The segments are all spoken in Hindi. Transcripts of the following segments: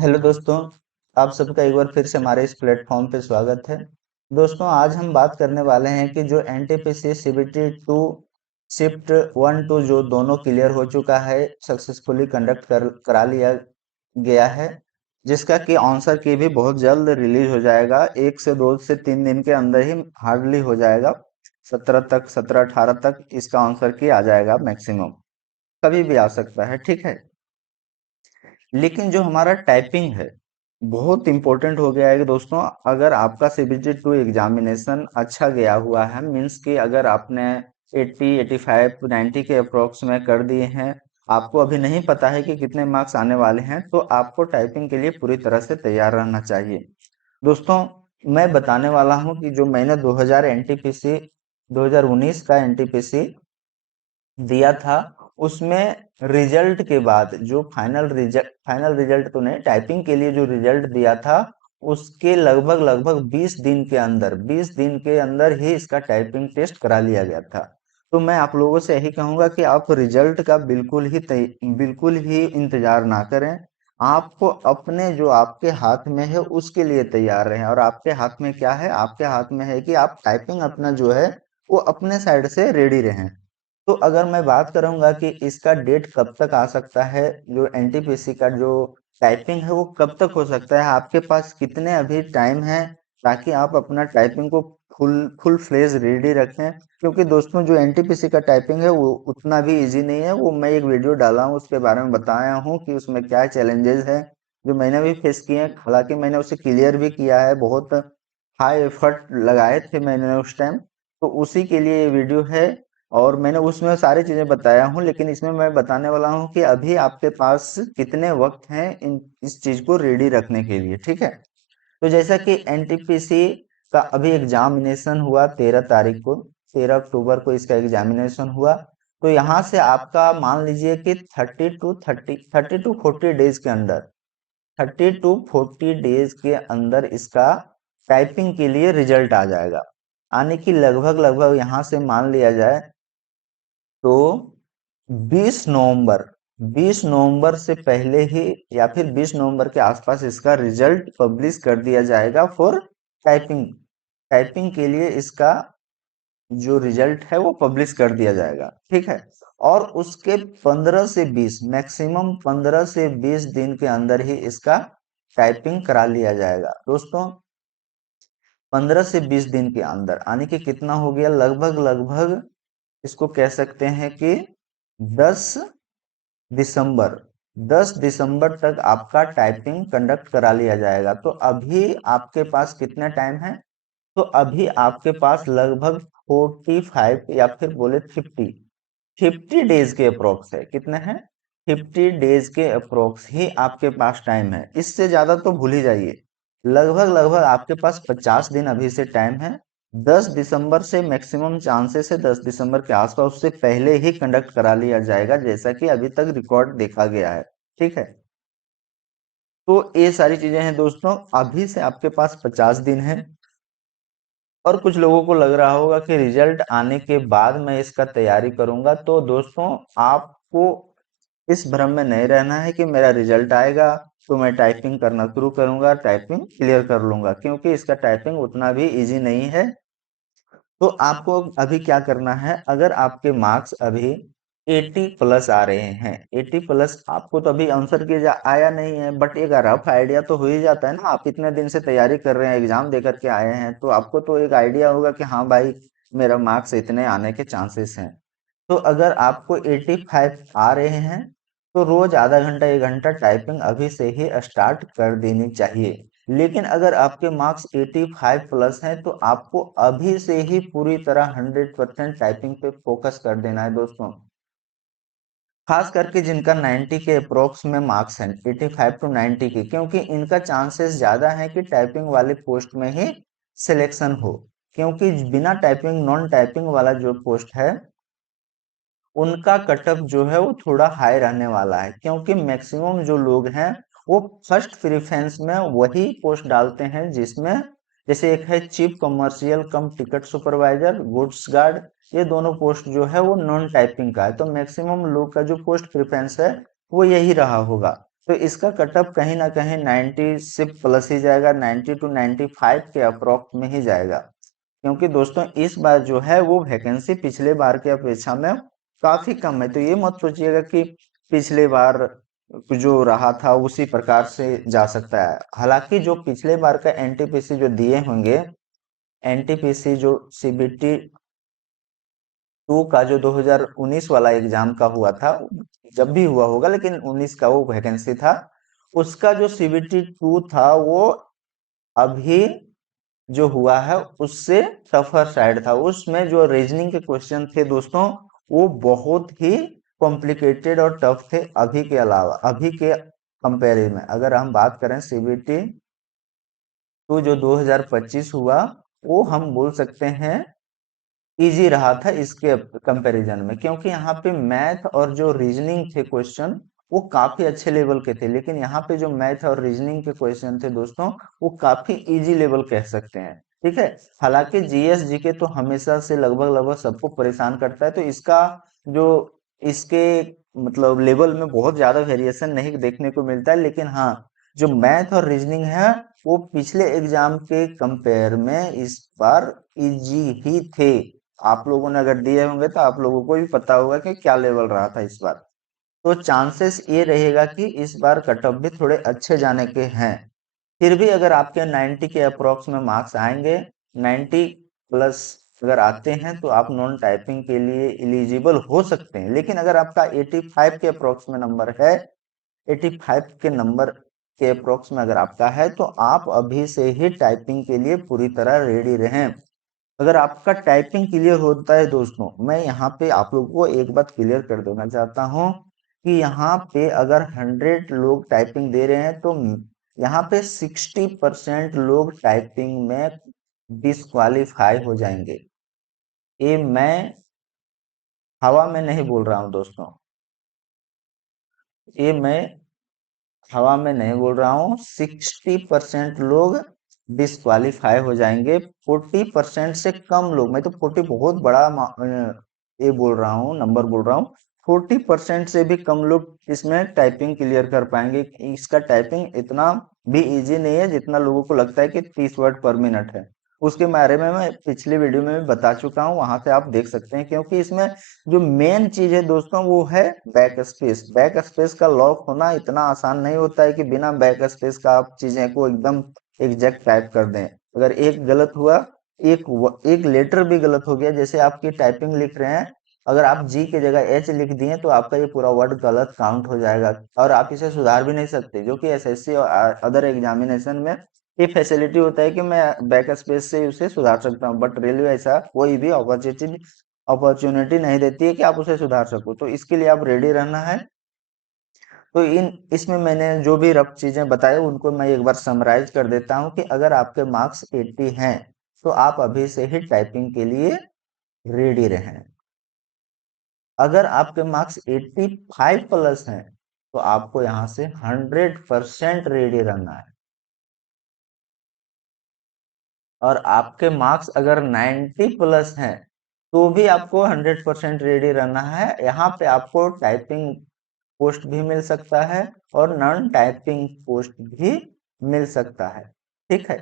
हेलो दोस्तों। आप सबका एक बार फिर से हमारे इस प्लेटफॉर्म पे स्वागत है। दोस्तों, आज हम बात करने वाले हैं कि जो एनटीपीसी सीबीटी टू शिफ्ट 1 2 जो दोनों क्लियर हो चुका है, सक्सेसफुली कंडक्ट करा लिया गया है, जिसका कि आंसर की भी बहुत जल्द रिलीज हो जाएगा। 1 से 2 से 3 दिन के अंदर ही हार्डली हो जाएगा। 17 18 तक इसका आंसर की आ जाएगा मैक्सिमम। कभी भी आ सकता है, ठीक है। लेकिन जो हमारा टाइपिंग है बहुत इंपॉर्टेंट हो गया है कि दोस्तों, अगर आपका सीबीटी टू एग्जामिनेशन अच्छा गया हुआ है, मीन्स कि अगर आपने 80 85 90 के अप्रोक्स में कर दिए हैं, आपको अभी नहीं पता है कि कितने मार्क्स आने वाले हैं, तो आपको टाइपिंग के लिए पूरी तरह से तैयार रहना चाहिए। दोस्तों, मैं बताने वाला हूं कि जो मैंने 2000 एनटीपीसी 2019 का एनटीपीसी दिया था, उसमें रिजल्ट के बाद जो फाइनल रिजल्ट तो नहीं, टाइपिंग के लिए जो रिजल्ट दिया था, उसके लगभग लगभग 20 दिन के अंदर ही इसका टाइपिंग टेस्ट करा लिया गया था। तो मैं आप लोगों से यही कहूंगा कि आप रिजल्ट का बिल्कुल ही इंतजार ना करें। आपको अपने जो आपके हाथ में है उसके लिए तैयार रहें। और आपके हाथ में क्या है? आपके हाथ में है कि आप टाइपिंग अपना जो है वो अपने साइड से रेडी रहें। तो अगर मैं बात करूंगा कि इसका डेट कब तक आ सकता है, जो एनटीपीसी का जो टाइपिंग है वो कब तक हो सकता है, आपके पास कितने अभी टाइम है ताकि आप अपना टाइपिंग को फुल फुल फ्लेज रेडी रखें। क्योंकि दोस्तों, जो एनटीपीसी का टाइपिंग है वो उतना भी इजी नहीं है। वो मैं एक वीडियो डाला हूँ, उसके बारे में बताया हूँ कि उसमें क्या चैलेंजेस है जो मैंने भी फेस किए हैं। हालांकि मैंने उसे क्लियर भी किया है, बहुत हाई एफर्ट लगाए थे मैंने उस टाइम। तो उसी के लिए ये वीडियो है। और मैंने उसमें सारी चीजें बताया हूँ, लेकिन इसमें मैं बताने वाला हूँ कि अभी आपके पास कितने वक्त हैं इस चीज को रेडी रखने के लिए, ठीक है। तो जैसा कि एनटीपीसी का अभी एग्जामिनेशन हुआ 13 तारीख को, 13 अक्टूबर को इसका एग्जामिनेशन हुआ। तो यहाँ से आपका मान लीजिए कि 30 टू 40 डेज के अंदर, 30 टू 40 डेज के अंदर इसका टाइपिंग के लिए रिजल्ट आ जाएगा। आने की लगभग लगभग यहाँ से मान लिया जाए तो 20 नवंबर 20 नवंबर से पहले ही या फिर 20 नवंबर के आसपास इसका रिजल्ट पब्लिश कर दिया जाएगा फॉर टाइपिंग। टाइपिंग के लिए इसका जो रिजल्ट है वो पब्लिश कर दिया जाएगा, ठीक है। और उसके 15 से 20, मैक्सिमम 15 से 20 दिन के अंदर ही इसका टाइपिंग करा लिया जाएगा। दोस्तों, 15 से 20 दिन के अंदर आने के कितना हो गया, लगभग लगभग इसको कह सकते हैं कि 10 दिसंबर 10 दिसंबर तक आपका टाइपिंग कंडक्ट करा लिया जाएगा। तो अभी आपके पास कितना टाइम है? तो अभी आपके पास लगभग 45 या फिर बोले 50 डेज के अप्रोक्स है। कितने हैं? 50 डेज के अप्रोक्स ही आपके पास टाइम है। इससे ज्यादा तो भूल ही जाइए। लगभग लगभग आपके पास 50 दिन अभी से टाइम है। 10 दिसंबर से मैक्सिमम चांसेस है 10 दिसंबर के आसपास, उससे पहले ही कंडक्ट करा लिया जाएगा, जैसा कि अभी तक रिकॉर्ड देखा गया है, ठीक है। तो ये सारी चीजें हैं दोस्तों। अभी से आपके पास 50 दिन है। और कुछ लोगों को लग रहा होगा कि रिजल्ट आने के बाद मैं इसका तैयारी करूंगा। तो दोस्तों, आपको इस भ्रम में नहीं रहना है कि मेरा रिजल्ट आएगा तो मैं टाइपिंग करना शुरू करूंगा, टाइपिंग क्लियर कर लूंगा, क्योंकि इसका टाइपिंग उतना भी इजी नहीं है। तो आपको अभी क्या करना है, अगर आपके मार्क्स अभी 80 प्लस आ रहे हैं, 80 प्लस, आपको तो अभी आंसर की आया नहीं है, बट एक रफ आइडिया तो हो ही जाता है ना। आप इतने दिन से तैयारी कर रहे हैं, एग्जाम दे करके आए हैं, तो आपको तो एक आइडिया होगा कि हाँ भाई, मेरा मार्क्स इतने आने के चांसेस हैं। तो अगर आपको 85 आ रहे हैं, तो रोज आधा घंटा 1 घंटा टाइपिंग अभी से ही स्टार्ट कर देनी चाहिए। लेकिन अगर आपके मार्क्स 85 प्लस हैं, तो आपको अभी से ही पूरी तरह 100% टाइपिंग पे फोकस कर देना है दोस्तों। खास करके जिनका 90 के अप्रोक्स में मार्क्स हैं, 85 टू 90 के, क्योंकि इनका चांसेस ज्यादा है कि टाइपिंग वाले पोस्ट में ही सिलेक्शन हो। क्योंकि बिना टाइपिंग, नॉन टाइपिंग वाला जो पोस्ट है, उनका कटअप जो है वो थोड़ा हाई रहने वाला है। क्योंकि मैक्सिमम जो लोग हैं वो फर्स्ट प्रेफरेंस में वही पोस्ट डालते हैं जिसमें, जैसे एक है चीफ कमर्शियल कम टिकट सुपरवाइजर, गुड्स गार्ड, ये दोनों पोस्ट जो है वो नॉन टाइपिंग का है। तो मैक्सिमम लोग का जो पोस्ट प्रेफरेंस है वो यही रहा होगा। तो इसका कटअप कहीं ना कहीं 90 से प्लस ही जाएगा, 90 टू 95 के अप्रोक्स में ही जाएगा। क्योंकि दोस्तों इस बार जो है वो वैकेंसी पिछले बार की अपेक्षा में काफी कम है। तो ये मत सोचिएगा कि पिछले बार जो रहा था उसी प्रकार से जा सकता है। हालांकि जो पिछले बार का एनटीपीसी जो दिए होंगे, एनटीपीसी जो सीबीटी 2 का जो 2019 वाला एग्जाम का हुआ था, जब भी हुआ होगा लेकिन 19 का वो वैकेंसी था, उसका जो सीबीटी 2 था वो अभी जो हुआ है उससे टफर साइड था। उसमें जो रीजनिंग के क्वेश्चन थे दोस्तों वो बहुत ही कॉम्प्लिकेटेड और टफ थे अभी के अलावा, अभी के कंपेरिजन में। अगर हम बात करें सीबीटी तो जो 2025 हुआ वो हम बोल सकते हैं इजी रहा था इसके कंपैरिजन में, क्योंकि यहाँ पे मैथ और जो रीजनिंग थे क्वेश्चन वो काफी अच्छे लेवल के थे। लेकिन यहाँ पे जो मैथ और रीजनिंग के क्वेश्चन थे दोस्तों वो काफी इजी लेवल कह सकते हैं। ठीक है। हालांकि जीएस जीके तो हमेशा से लगभग लगभग सबको परेशान करता है, तो इसका जो इसके मतलब लेवल में बहुत ज्यादा वेरिएशन नहीं देखने को मिलता है। लेकिन हाँ, जो मैथ और रीजनिंग है वो पिछले एग्जाम के कंपेयर में इस बार इजी ही थे। आप लोगों ने अगर दिए होंगे तो आप लोगों को भी पता होगा कि क्या लेवल रहा था इस बार। तो चांसेस ये रहेगा कि इस बार कट ऑफ भी थोड़े अच्छे जाने के हैं। फिर भी अगर आपके 90 के अप्रोक्स में मार्क्स आएंगे, 90 प्लस अगर आते हैं तो आप नॉन टाइपिंग के लिए एलिजिबल हो सकते हैं। लेकिन अगर आपका 85 के अप्रोक्स में नंबर है, 85 के नंबर के अप्रोक्स में अगर आपका है तो आप अभी से ही टाइपिंग के लिए पूरी तरह रेडी रहें। अगर आपका टाइपिंग क्लियर होता है दोस्तों, मैं यहाँ पे आप लोगों को एक बात क्लियर कर देना चाहता हूँ कि यहाँ पे अगर 100 लोग टाइपिंग दे रहे हैं तो यहाँ पे 60% लोग टाइपिंग में डिस्क्वालीफाई हो जाएंगे। ये मैं हवा में नहीं बोल रहा हूँ दोस्तों, ये मैं हवा में नहीं बोल रहा हूँ। 60% लोग डिस्क्वालीफाई हो जाएंगे। 40% से कम लोग, मैं तो 40 बहुत बड़ा ये बोल रहा हूँ, नंबर बोल रहा हूँ। 40% से भी कम लोग इसमें टाइपिंग क्लियर कर पाएंगे। इसका टाइपिंग इतना भी इजी नहीं है जितना लोगों को लगता है कि 30 वर्ड पर मिनट है। उसके बारे में मैं पिछले वीडियो में भी बता चुका हूँ, वहां से आप देख सकते हैं। क्योंकि इसमें जो मेन चीज है दोस्तों वो है बैक स्पेस। बैक स्पेस का लॉक होना इतना आसान नहीं होता है कि बिना बैक स्पेस का आप चीजें को एकदम एग्जैक्ट टाइप कर दें। अगर एक गलत हुआ, एक लेटर भी गलत हो गया, जैसे आपकी टाइपिंग लिख रहे हैं, अगर आप जी की जगह एच लिख दिए तो आपका ये पूरा वर्ड गलत काउंट हो जाएगा और आप इसे सुधार भी नहीं सकते। जो कि एसएससी और अदर एग्जामिनेशन में ये फैसिलिटी होता है कि मैं बैक स्पेस से उसे सुधार सकता हूँ, बट रेलवे ऐसा कोई भी अपॉर्चुनिटी नहीं देती है कि आप उसे सुधार सको। तो इसके लिए आप रेडी रहना है। तो इन इसमें मैंने जो भी रफ चीजें बताई उनको मैं एक बार समराइज कर देता हूँ कि अगर आपके मार्क्स 80 हैं तो आप अभी से ही टाइपिंग के लिए रेडी रहें। अगर आपके मार्क्स 85 प्लस हैं तो आपको यहाँ से 100% रेडी रहना है। और आपके मार्क्स अगर 90 प्लस हैं तो भी आपको 100% रेडी रहना है। यहाँ पे आपको टाइपिंग पोस्ट भी मिल सकता है और नॉन टाइपिंग पोस्ट भी मिल सकता है। ठीक है।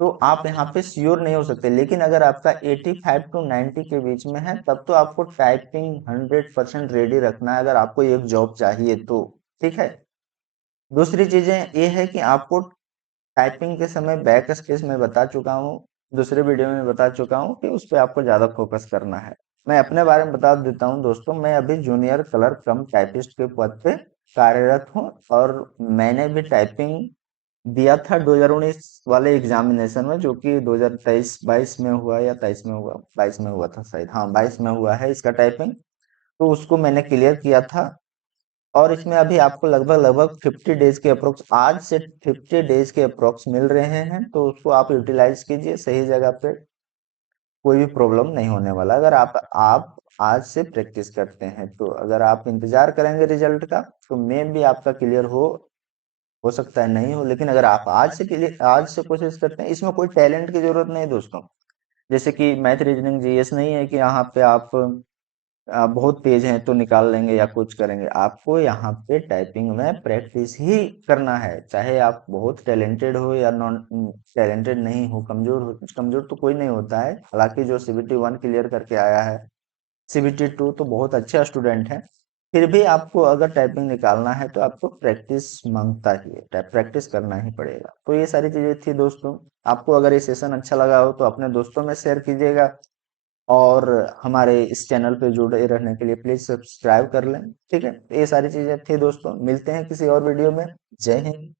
तो आप यहाँ पे श्योर नहीं हो सकते। लेकिन अगर आपका 85 टू 90 के बीच में है तब तो आपको टाइपिंग 100% रेडी रखना है अगर आपको एक जॉब चाहिए तो। ठीक है। दूसरी चीजें ये है कि आपको टाइपिंग के समय बैक स्पेस में बता चुका हूँ, दूसरे वीडियो में बता चुका हूँ कि उस पर आपको ज्यादा फोकस करना है। मैं अपने बारे में बता देता हूँ दोस्तों, मैं अभी जूनियर क्लर्क कम टाइपिस्ट के पद पे कार्यरत हूँ और मैंने भी टाइपिंग दिया था 2019 वाले एग्जामिनेशन में, जो कि 2023-22 में हुआ या 23 में हुआ, 22 में हुआ था शायद, हाँ 22 में हुआ है इसका टाइपिंग। तो उसको मैंने क्लियर किया था। और इसमें अभी आपको लगभग लगभग 50 डेज के अप्रोक्स, आज से 50 डेज के अप्रोक्स मिल रहे हैं। तो उसको आप यूटिलाइज कीजिए सही जगह पे, कोई भी प्रॉब्लम नहीं होने वाला अगर आप आज से प्रैक्टिस करते हैं। तो अगर आप इंतजार करेंगे रिजल्ट का तो मे भी आपका क्लियर हो सकता है नहीं हो। लेकिन अगर आप आज से कोशिश करते हैं, इसमें कोई टैलेंट की जरूरत नहीं दोस्तों। जैसे कि मैथ रीजनिंग जीएस नहीं है कि यहाँ पे आप बहुत तेज हैं तो निकाल लेंगे या कुछ करेंगे। आपको यहाँ पे टाइपिंग में प्रैक्टिस ही करना है, चाहे आप बहुत टैलेंटेड हो या नॉन टैलेंटेड नहीं हो, कमजोर हो। कमजोर तो कोई नहीं होता है, हालांकि जो सीबीटी 1 क्लियर करके आया है, सीबीटी 2 तो बहुत अच्छा स्टूडेंट है। फिर भी आपको अगर टाइपिंग निकालना है तो आपको प्रैक्टिस मांगता ही है, प्रैक्टिस करना ही पड़ेगा। तो ये सारी चीजें थी दोस्तों। आपको अगर ये सेशन अच्छा लगा हो तो अपने दोस्तों में शेयर कीजिएगा, और हमारे इस चैनल पे जुड़े रहने के लिए प्लीज सब्सक्राइब कर लें। ठीक है, तो ये सारी चीजें थी दोस्तों, मिलते हैं किसी और वीडियो में। जय हिंद।